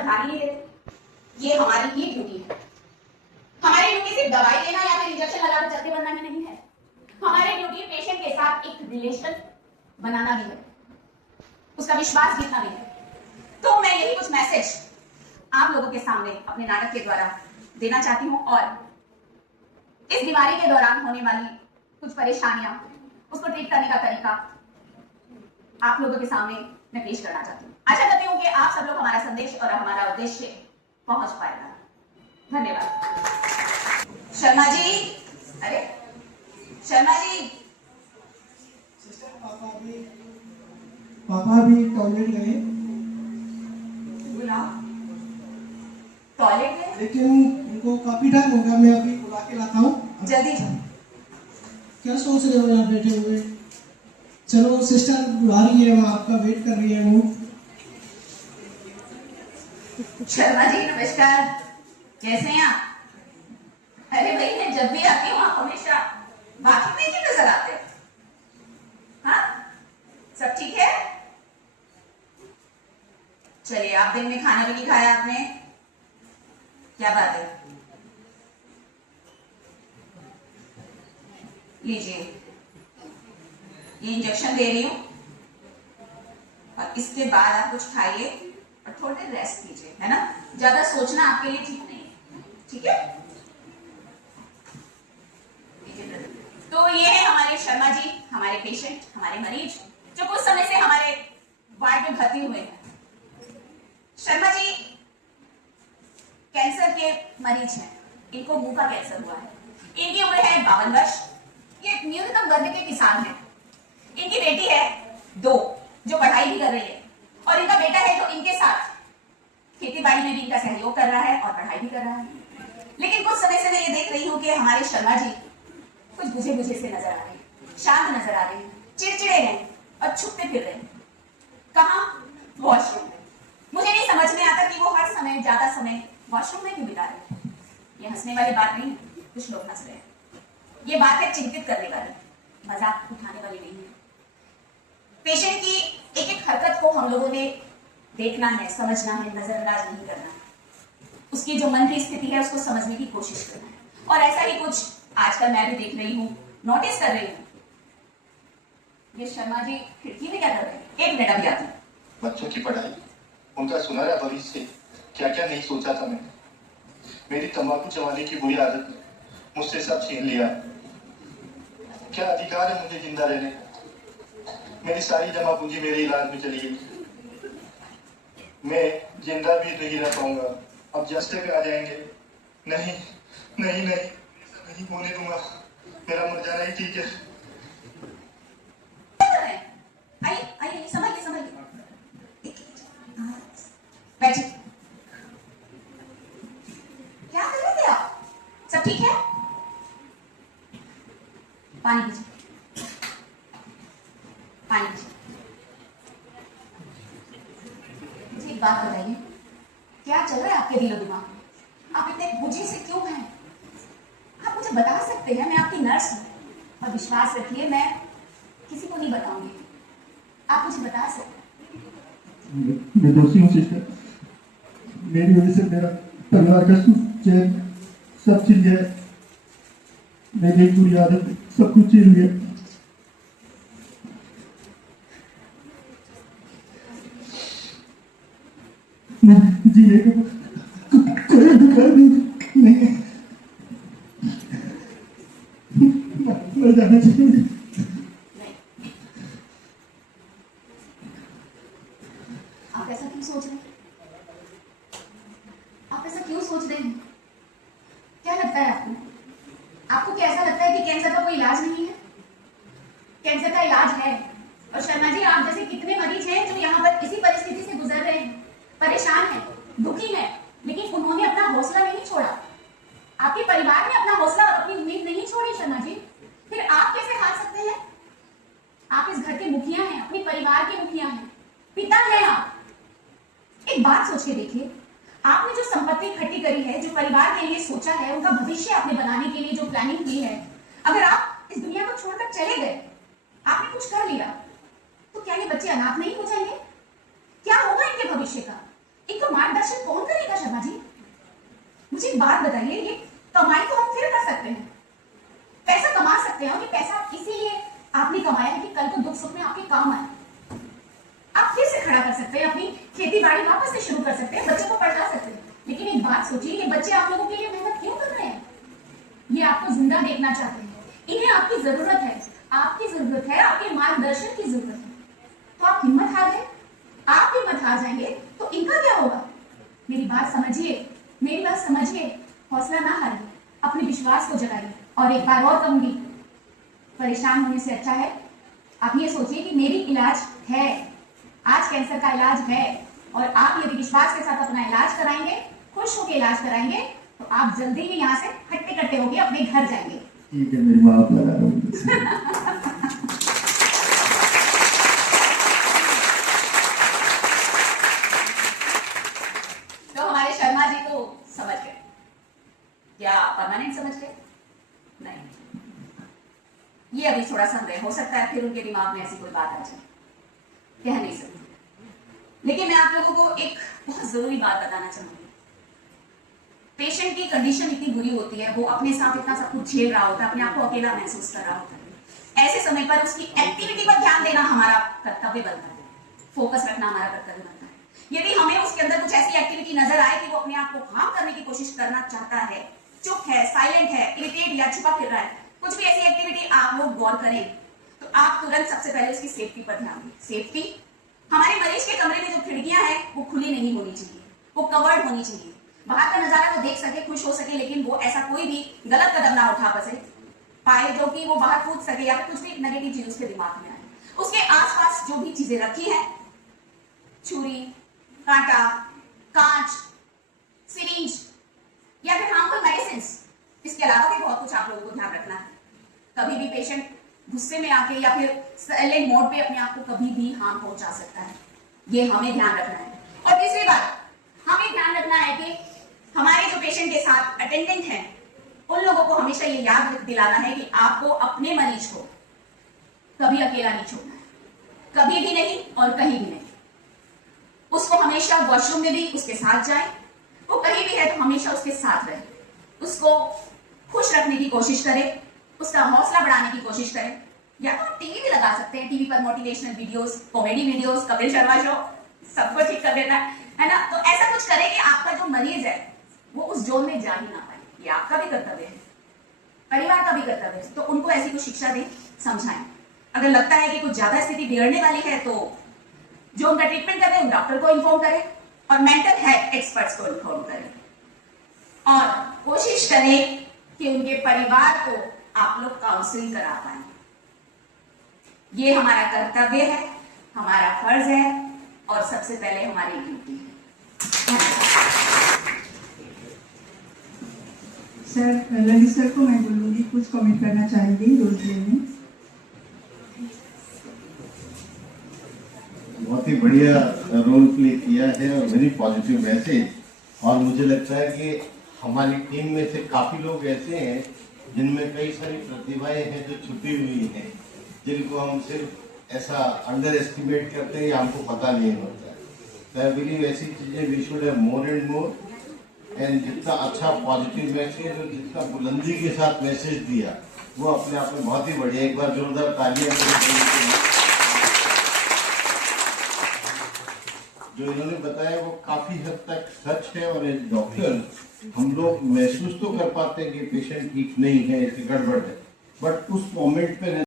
पर ध्यान ही नहीं देते। ये हमारी ही ड्यूटी है। हमारी ड्यूटी सिर्फ दवाई देना या फिर इंजेक्शन लगाकर चलते बनना ही नहीं है। हमारी ड्यूटी पेशेंट के साथ एक रिलेशन बनाना भी है, उसका विश्वास जीतना भी है। तो मैं यही कुछ मैसेज आप लोगों के सामने अपने नाटक के द्वारा देना चाहती हूँ और इस बीमारी के दौरान होने वाली कुछ परेशानियां, उसको ट्रीट करने का तरीका आप लोगों के सामने मैं पेश करना चाहती हूँ। आशा करती हूँ कि आप सब लोग हमारा संदेश और हमारा उद्देश्य पहुंच पाएगा। धन्यवाद। शर्मा जी, अरे शर्मा जी, पापा भी टॉयलेट गए। बुलाओ। टॉयलेट गए? लेकिन उनको काफी टाइम हो गया, मैं अभी बुला के लाता हूँ। जल्दी। क्या सोच रहे हो यहाँ बैठे हुए? चलो सिस्टर बुला रही है, वो आपका वेट कर रही है वो। शर्मा जी नमस्कार, कैसे हैं आप? अरे भाई मैं जब भी आती हूँ आप हमेशा बाथरूम में ही नजर आते हैं। हाँ, सब ठीक है? चलिए, आप दिन में खाना भी नहीं खाया आपने, क्या बात है? लीजिए, ये इंजेक्शन दे रही हूं और इसके बाद आप कुछ खाइए और थोड़ी देर रेस्ट कीजिए, है ना? ज्यादा सोचना आपके लिए ठीक नहीं है, ठीक है? तो ये है हमारे शर्मा जी, हमारे पेशेंट, हमारे मरीज जो कुछ समय से हमारे वार्ड में भर्ती हुए हैं। शर्मा जी कैंसर के मरीज हैं, इनको मुंह का कैंसर हुआ है। इनकी उम्र है 52 वर्ष, ये न्यूनतम वर्ग के किसान हैं। इनकी बेटी है 2 जो पढ़ाई भी कर रही है और इनका बेटा है जो इनके साथ खेती बाड़ी में भी इनका सहयोग कर रहा है और पढ़ाई भी कर रहा है। लेकिन कुछ समय से मैं ये देख रही हूँ कि हमारे शर्मा जी कुछ बुझे बुझे से नजर आ रहे हैं, शांत नजर आ रहे हैं, चिड़चिड़े हैं और छुपते फिर रहे हैं। कहाँ? वॉशरूम में। मुझे नहीं समझ में आता कि वो हर समय ज्यादा समय वॉशरूम में क्यों बिता रहे हैं। ये हंसने वाली बात नहीं है, कुछ लोग हंस रहे हैं। ये बात है चिंतित करने वाली, मजाक उठाने वाली नहीं है। पेशेंट की एक एक हरकत को हम लोगों ने देखना है, समझना है, नजरअंदाज नहीं करना है। उसकी जो मन की स्थिति है उसको समझने की कोशिश करना है। और ऐसा ही कुछ आजकल मैं भी देख रही हूँ, नोटिस कर रही हूँ। ये शर्मा जी खिड़की में क्या कर रहे हैं? एक मिनट अभी आती हूँ। बच्चों की पढ़ाई, उनका सुनहरा भविष्य से क्या क्या नहीं सोचा था मैंने। मेरी तंबाकू चबाने की बुरी आदत ने मुझसे सब छीन लिया। क्या अधिकार है मुझे जिंदा रहने का? मेरी सारी जमा पूंजी मेरे इलाज में चली गई। मैं जिंदा भी नहीं रह पाऊंगा। अब जस्ते पे आ जाएंगे। नहीं नहीं नहीं, नहीं होने दूंगा। मेरा मर जाना ही ठीक है। आइए आइए, समझिए समझिए, बैठिए। क्या कर रहे थे आप? सब ठीक है? पानी पीजिए, पानी पीजिए। मुझे एक बात बताइए, क्या चल रहा है आपके दिलो दिमाग में? आप इतने बुझे से क्यों हैं? आप मुझे बता सकते हैं, मैं आपकी नर्स हूँ और विश्वास रखिए मैं किसी को नहीं बताऊंगी। आप मुझे बता सकते हैं? मैं दोषी हूँ सिस्टर, मेरी वजह से मेरा परिवार का सुख चैन सब छिन गया। मेरी एक बुरी आदत सब कुछ छीन लिया। जीने का कोई अधिकार नहीं, मर जाना चाहिए। आप ऐसा क्यों सोच रहे हैं? आप ऐसा क्यों सोच रहे हैं? क्या लगता है आपको? आपको क्या ऐसा लगता है कि कैंसर का कोई इलाज नहीं है? कैंसर का इलाज है। और शर्मा जी, आप जैसे कितने मरीज हैं जो यहाँ पर इसी परिस्थिति से गुजर रहे हैं, परेशान हैं, दुखी हैं, लेकिन उन्होंने अपना हौसला नहीं छोड़ा। आपके परिवार ने अपना हौसला और अपनी उम्मीद नहीं छोड़ी शर्मा जी। फिर आप कैसे हार सकते हैं? आप इस घर के मुखिया हैं, अपने परिवार के मुखिया हैं, पिता हैं आप। एक बात सोच के देखिए, आपने जो संपत्ति इकट्ठी करी है, जो परिवार के लिए सोचा है, उनका भविष्य आपने बनाने के लिए जो प्लानिंग की है, अगर आप इस दुनिया को छोड़कर चले गए, आपने कुछ कर लिया, तो क्या ये बच्चे अनाथ नहीं हो जाएंगे? क्या होगा इनके भविष्य का? इनको मार्गदर्शन कौन करेगा शर्मा जी? मुझे एक बात बताइए, ये कमाई तो हम फिर कर सकते हैं, पैसा कमा सकते हैं, और ये पैसा इसीलिए आपने कमाया है कि कल को दुख सुख में आपके काम आए। आप फिर से खड़ा कर सकते हैं, अपनी खेती बाड़ी वापस से शुरू कर सकते हैं, बच्चों को पढ़ा सकते हैं। लेकिन एक बात सोचिए, ये बच्चे आप लोगों के लिए मेहनत क्यों कर रहे हैं? ये आपको जिंदा देखना चाहते हैं, इन्हें आपकी जरूरत है, आपकी जरूरत है, आपके मार्गदर्शन की जरूरत है। तो आप हिम्मत हार गए, आप हिम्मत हार जाएंगे तो इनका क्या होगा? मेरी बात समझिए, मेरी बात समझिए, हौसला ना हारिए, अपने विश्वास को जगाइए। और एक बार और कहूंगी, परेशान होने से अच्छा है आप ये सोचिए कि मेरी इलाज है, आज कैंसर का इलाज है, और आप यदि विश्वास के साथ अपना इलाज कराएंगे, खुश होकर इलाज कराएंगे, तो आप जल्दी ही यहाँ से हट्टे कट्टे होकर अपने घर जाएंगे। ठीक है, मेरी माँ लगा रहा हूँ। तो हमारे शर्मा जी को समझ गए क्या? परमानेंट समझ गए? नहीं, ये अभी थोड़ा संदेह हो सकता है, फिर उनके दिमाग में ऐसी कोई बात आ जाए, कह नहीं सकती। लेकिन मैं आप लोगों को एक बहुत जरूरी बात बताना चाहूंगी। पेशेंट की कंडीशन इतनी बुरी होती है, वो अपने साथ इतना सब कुछ झेल रहा होता है, अपने आप को अकेला महसूस कर रहा होता है। ऐसे समय पर उसकी एक्टिविटी पर ध्यान देना हमारा कर्तव्य बनता है, फोकस रखना हमारा कर्तव्य बनता है। यदि हमें उसके अंदर कुछ ऐसी एक्टिविटी नजर आए कि वो अपने आप को हार्म करने की कोशिश करना चाहता है, चुप है, साइलेंट है, इरिटेट या छुपा फिर रहा है, कुछ भी ऐसी एक्टिविटी आप लोग गौर करें, तो आप तुरंत सबसे पहले उसकी सेफ्टी पर ध्यान दें। सेफ्टी, हमारे मरीज के कमरे में जो खिड़कियां हैं वो खुली नहीं होनी चाहिए, वो कवर्ड होनी चाहिए। बाहर का नजारा वो देख सके, खुश हो सके, लेकिन वो ऐसा कोई भी गलत कदम ना उठा पाए जो कि वो बाहर कूद सके या फिर कुछ भी नेगेटिव चीज उसके दिमाग में आए। उसके आसपास जो भी चीजें रखी हैं, छुरी, कांटा, कांच, सिरिंज या फिर हार्मफुल मेडिसिन, इसके अलावा भी बहुत कुछ आप लोगों को ध्यान रखना है। कभी भी पेशेंट गुस्से में आके या फिर साइलेंट मोड पे अपने आप को कभी भी हार्म पहुंचा सकता है, ये हमें ध्यान रखना है। और तीसरी बात, हमें ध्यान रखना है कि हमारे जो पेशेंट के साथ अटेंडेंट हैं, उन लोगों को हमेशा ये याद दिलाना है कि आपको अपने मरीज को कभी अकेला नहीं छोड़ना है, कभी भी नहीं और कहीं भी नहीं। उसको हमेशा वॉशरूम में भी उसके साथ जाए, वो कहीं भी है तो हमेशा उसके साथ रहे, उसको खुश रखने की कोशिश करें, उसका हौसला बढ़ाने की कोशिश करें। या तो टीवी भी लगा सकते हैं, टीवी पर motivational videos, comedy videos, Kapil Sharma show, सबको ठीक कर देता है ना। तो ऐसा कुछ करें कि आपका जो मरीज है वो उस जोन में जा ही ना पाए। ये आपका भी कर्तव्य है, परिवार का भी कर्तव्य है। तो उनको ऐसी कुछ शिक्षा दें, समझाएं। अगर लगता है कि कुछ ज्यादा स्थिति बिगड़ने वाली है तो जो उनका ट्रीटमेंट कर रहे हैं उन डॉक्टर को इन्फॉर्म करें और मेंटल हेल्थ एक्सपर्ट्स को इन्फॉर्म करें, और कोशिश करें कि उनके परिवार को आप लोग काउंसलिंग करा पाए। ये हमारा कर्तव्य है, हमारा फर्ज है, और सबसे पहले हमारी ड्यूटी है। सर, ललित सर को मैं बोलूंगी कुछ कमेंट करना चाहेंगे रोल प्ले में। बहुत ही बढ़िया रोल प्ले किया है और वेरी पॉजिटिव मैसेज। और मुझे लगता है कि हमारी टीम में से काफी लोग ऐसे हैं जिनमें कई सारी प्रतिभाएं हैं जो छुपी हुई हैं, जिनको हम सिर्फ ऐसा अंडर एस्टिमेट करते हैं या हमको पता नहीं होता है। तो आई बिलीव ऐसी चीजें we should have more and more. And जितना अच्छा पॉजिटिव मैसेज और जितना बुलंदी के साथ मैसेज दिया वो अपने आप में बहुत ही बढ़िया। एक बार जोरदार तालियां जो इन्होंने बताया वो काफी हद तक सच है। और एज डॉक्टर हम लोग महसूस तो कर पाते हैं कि पेशेंट ठीक नहीं है, इसकी गड़बड़ है, बट उस मोमेंट पे